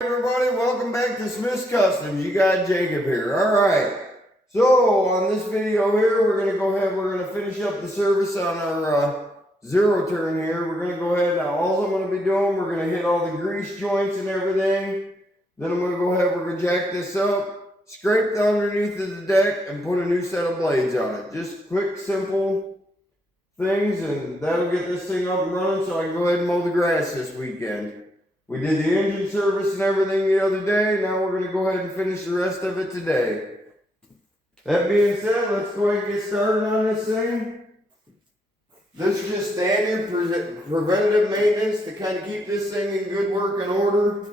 Everybody, welcome back to Smith's Customs. You got Jacob here. Alright, so on this video here, we're going to finish up the service on our zero turn here. We're going to go ahead, now all I'm going to be doing, we're going to hit all the grease joints and everything. Then I'm going to go ahead, we're going to jack this up, scrape the underneath of the deck, and put a new set of blades on it. Just quick, simple things, and that'll get this thing up and running so I can go ahead and mow the grass this weekend. We did the engine service and everything the other day. Now we're going to go ahead and finish the rest of it today. That being said, let's go ahead and get started on this thing. This is just standard preventative maintenance to kind of keep this thing in good working order.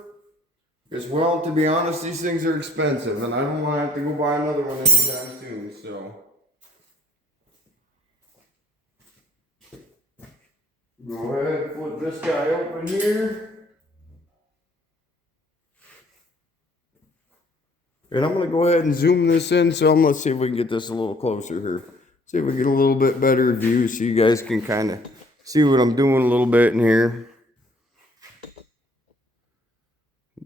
Because, well, to be honest, these things are expensive and I don't want to have to go buy another one anytime soon, so. Go ahead and flip this guy open here. And I'm going to go ahead and zoom this in let's see if we can get this a little closer here. See if we get a little bit better view so you guys can kind of see what I'm doing a little bit in here.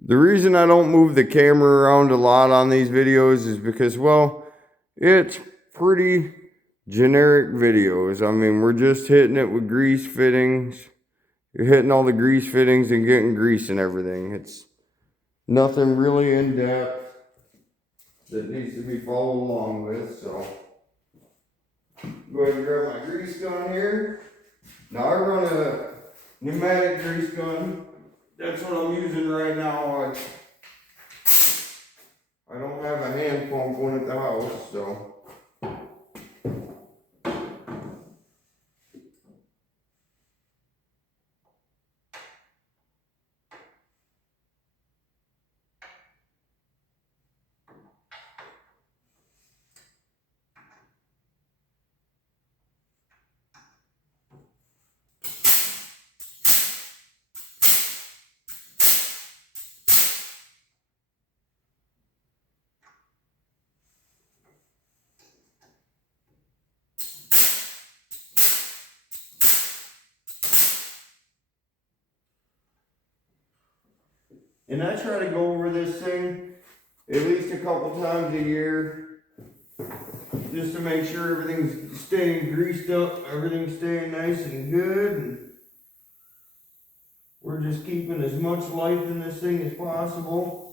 The reason I don't move the camera around a lot on these videos is because, well, it's pretty generic videos. I mean, we're just hitting it with grease fittings. You're hitting all the grease fittings and getting grease and everything. It's nothing really in depth that needs to be followed along with, so. Go ahead and grab my grease gun here. Now I run a pneumatic grease gun. That's what I'm using right now. I don't have a hand pump one at the house, so. And I try to go over this thing at least a couple times a year just to make sure everything's staying greased up, everything's staying nice and good. And we're just keeping as much life in this thing as possible.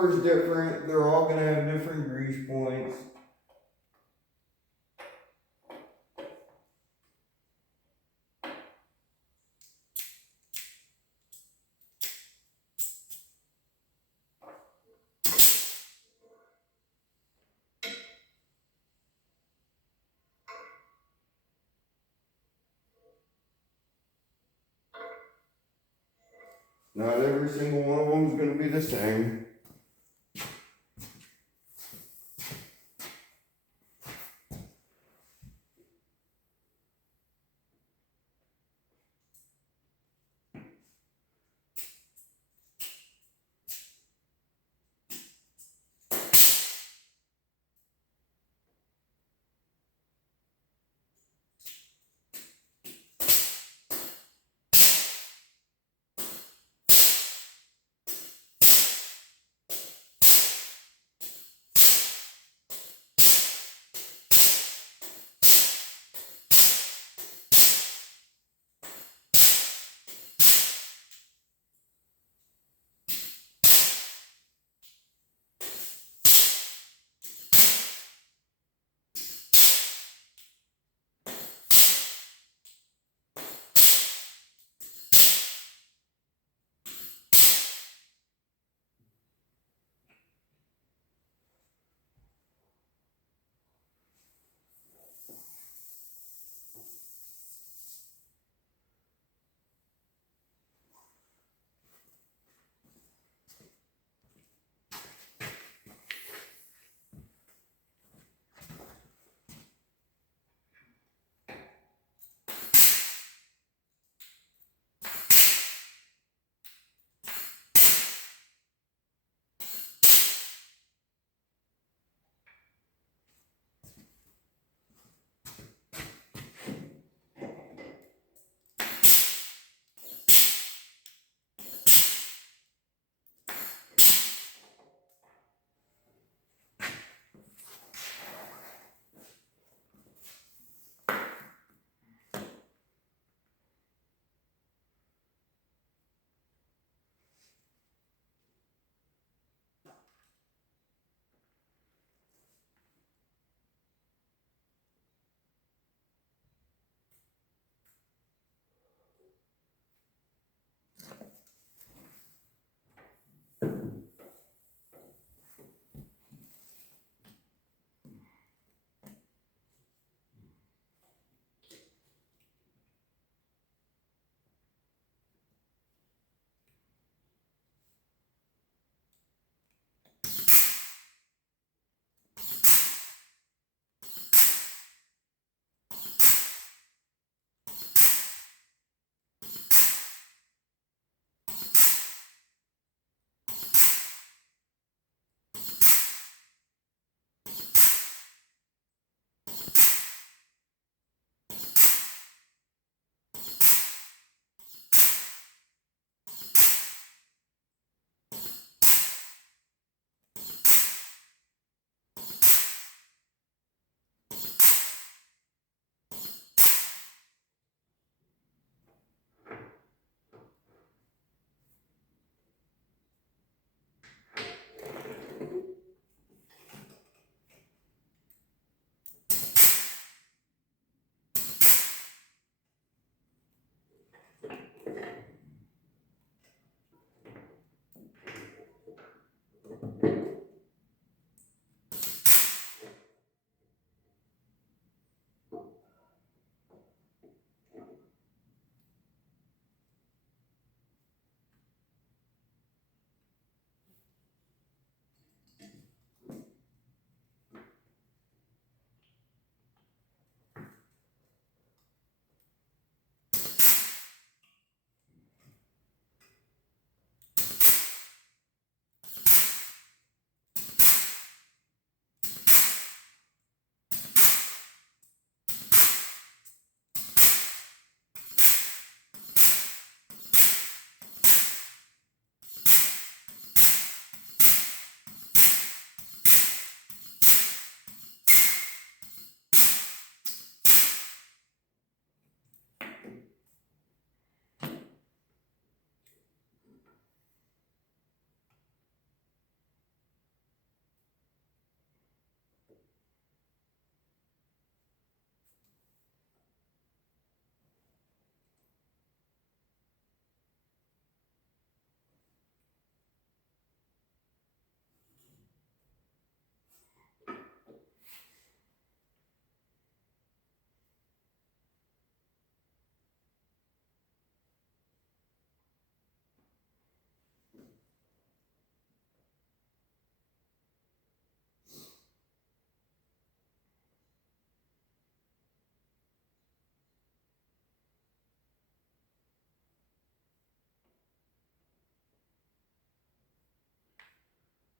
bore is different. They're all going to have different grease points. Not every single one of them is going to be the same.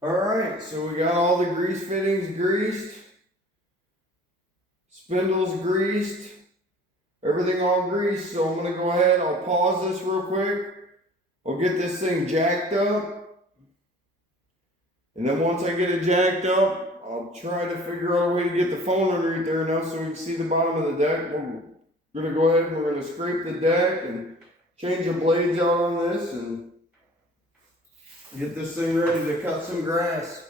Alright, so we got all the grease fittings greased, spindles greased, everything all greased. So I'm going to go ahead, I'll pause this real quick. I'll get this thing jacked up. And then once I get it jacked up, I'll try to figure out a way to get the phone underneath there now so we can see the bottom of the deck. We're going to go ahead and we're going to scrape the deck and change the blades out on this and get this thing ready to cut some grass.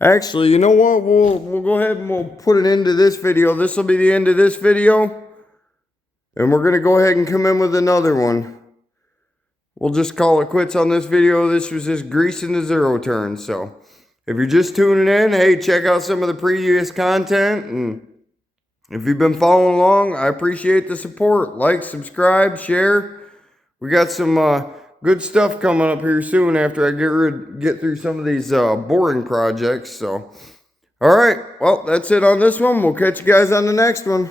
Actually, you know what? We'll go ahead and we'll put an end to this video. This will be the end of this video. And we're going to go ahead and come in with another one. We'll just call it quits on this video. This was just greasing the zero turn. So if you're just tuning in, hey, check out some of the previous content. And if you've been following along, I appreciate the support. Like, subscribe, share. We got some good stuff coming up here soon after I get through some of these boring projects. So, all right. Well, that's it on this one. We'll catch you guys on the next one.